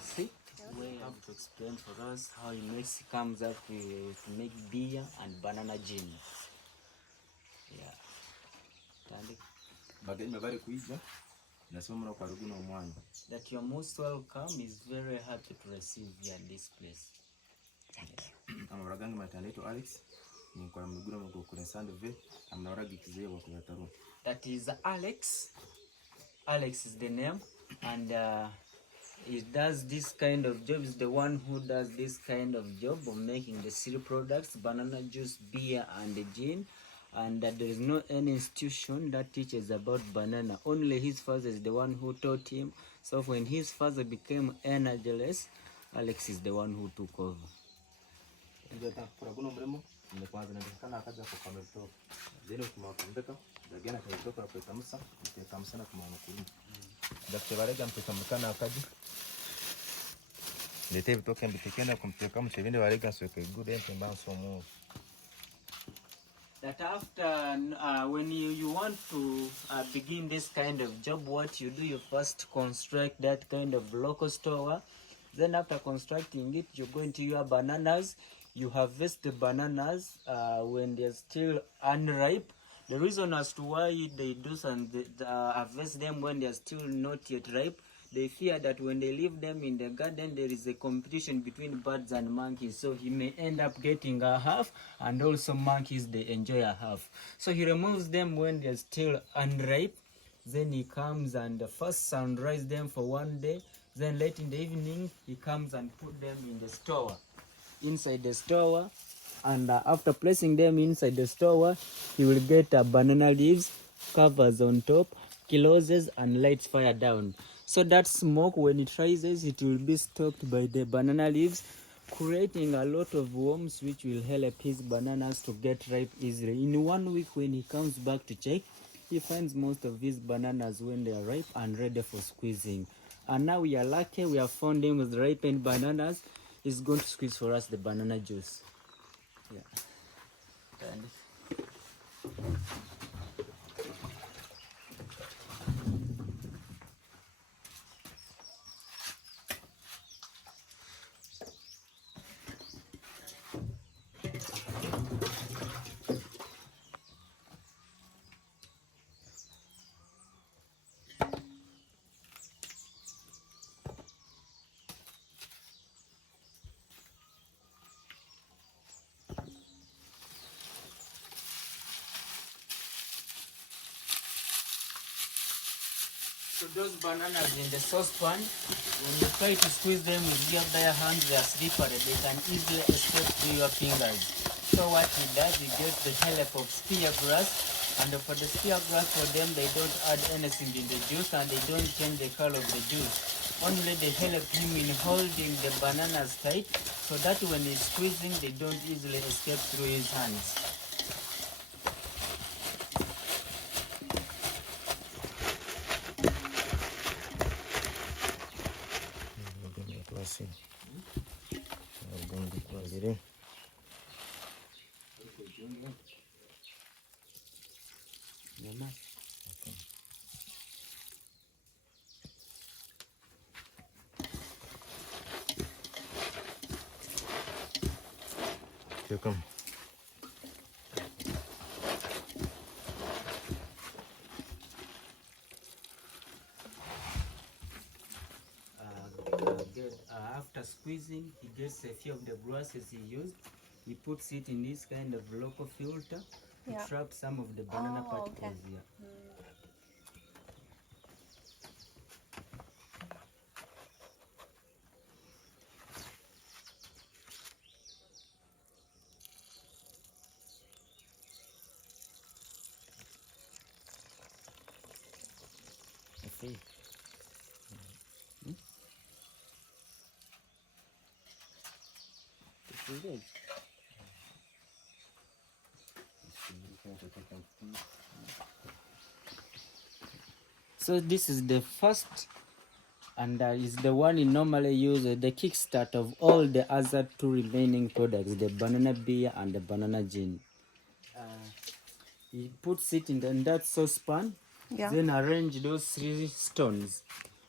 see, we have to explain for us how he comes up to make beer and banana gin. Yeah. That you're most welcome, is very happy to receive you at this place. That is Alex. Alex is the name, and he does this kind of job. Is the one who does this kind of job of making the cereal products, banana juice, beer, and the gin. And that there is no any institution that teaches about banana. Only his father is the one who taught him. So when his father became energyless, Alex is the one who took over. That after when you want to begin this kind of job, what you do, you first construct that kind of local store. Then after constructing it, you go into your bananas. You harvest the bananas when they're still unripe. The reason as to why they do harvest them when they're still not yet ripe, they fear that when they leave them in the garden, there is a competition between birds and monkeys. So he may end up getting a half, and also monkeys, they enjoy a half. So he removes them when they're still unripe. Then he comes and first sunrise them for one day. Then late in the evening, he comes and put them in the store. Inside the store, and after placing them inside the store, he will get banana leaves, covers on top, closes, and lights fire down. So that smoke, when it rises, it will be stopped by the banana leaves, creating a lot of worms which will help his bananas to get ripe easily. In 1 week, when he comes back to check, he finds most of his bananas when they are ripe and ready for squeezing. And now we are lucky, we have found him with ripened bananas. He's going to squeeze for us the banana juice. Yeah. So those bananas in the saucepan, when you try to squeeze them with your bare hands, they are slippery. They can easily escape through your fingers. So what he does, he gets the help of spear grass. And for the spear grass, for them, they don't add anything in the juice and they don't change the color of the juice. Only they help him in holding the bananas tight so that when he's squeezing, they don't easily escape through his hands. Welcome. After squeezing, he gets a few of the grasses he used. He puts it in this kind of local filter to trap some of the banana particles. Okay. Yeah. Okay. So this is the first, and is the one you normally use, the kickstart of all the other two remaining products, the banana beer and the banana gin. He puts it in that saucepan, then arrange those 3 stones.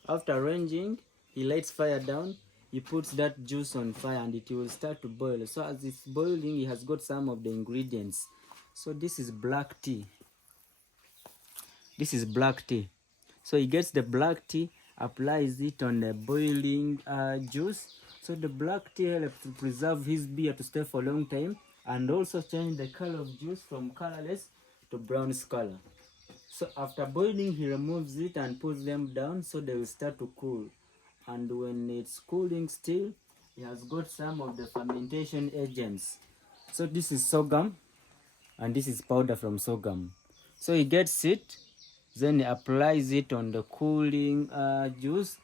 After arranging, he lights fire down, he puts that juice on fire and it will start to boil. So as it's boiling, he has got some of the ingredients. So this is black tea. This is black tea. So he gets the black tea, applies it on the boiling juice. So the black tea helps to preserve his beer to stay for a long time and also change the color of juice from colorless to brownish color. So after boiling, he removes it and puts them down so they will start to cool. And when it's cooling still, he has got some of the fermentation agents. So this is sorghum and this is powder from sorghum. So he gets it, then he applies it on the cooling juice,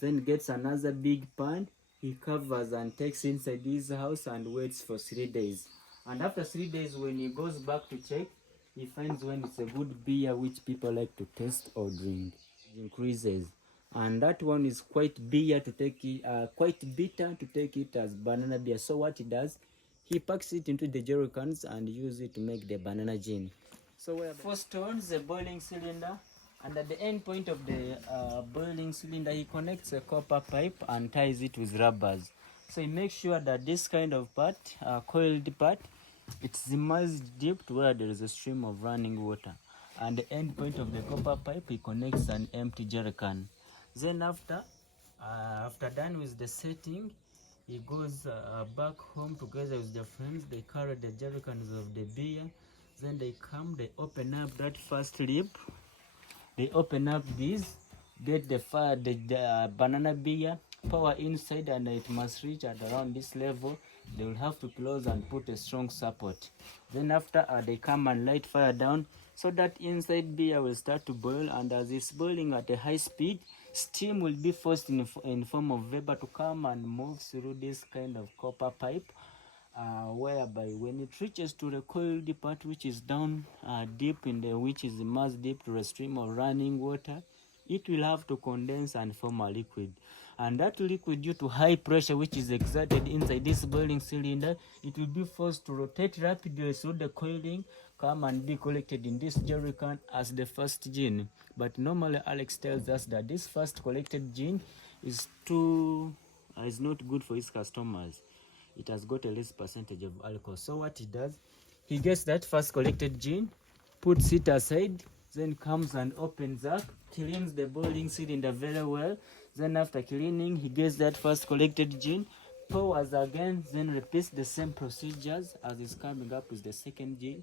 then gets another big pan, he covers and takes inside his house and waits for 3 days. And after 3 days, when he goes back to check, he finds when it's a good beer which people like to taste or drink. It increases. And that one is quite bitter to take it, quite bitter to take it as banana beer. So what he does, he packs it into the jerry cans and uses it to make the banana gin. So we have 4 stones, a boiling cylinder, and at the end point of the boiling cylinder, he connects a copper pipe and ties it with rubbers. So he makes sure that this kind of part, coiled part, it's immersed deep to where there is a stream of running water. And the end point of the copper pipe, he connects an empty jerry can. Then after done with the setting, he goes back home together with their friends. They carry the jerry cans of the beer. Then they come, they open up that first lip. They open up this, get the banana beer, power inside, and it must reach at around this level. They will have to close and put a strong support. Then after they come and light fire down, so that inside beer will start to boil, and as it's boiling at a high speed, steam will be forced in form of vapor to come and move through this kind of copper pipe, whereby when it reaches to the coiled part, which is down deep in the, which is immersed deep to a stream of running water, it will have to condense and form a liquid. And that liquid, due to high pressure which is exerted inside this boiling cylinder, it will be forced to rotate rapidly through the coiling, come and be collected in this jerry can as the first gin. But normally Alex tells us that this first collected gin is not good for his customers. It has got a less percentage of alcohol. So what he does, he gets that first collected gin, puts it aside, then comes and opens up, cleans the boiling cylinder very well. Then after cleaning, he gets that first collected gin, pours again, then repeats the same procedures as is coming up with the second gin,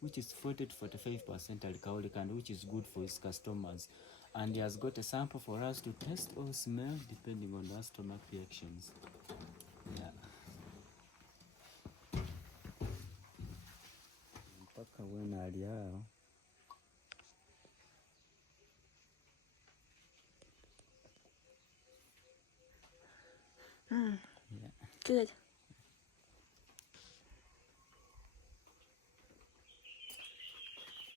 which is 40 to 45% alcoholic and which is good for his customers. And he has got a sample for us to taste or smell depending on our stomach reactions. Yeah. Mpaka wena aliao. Good.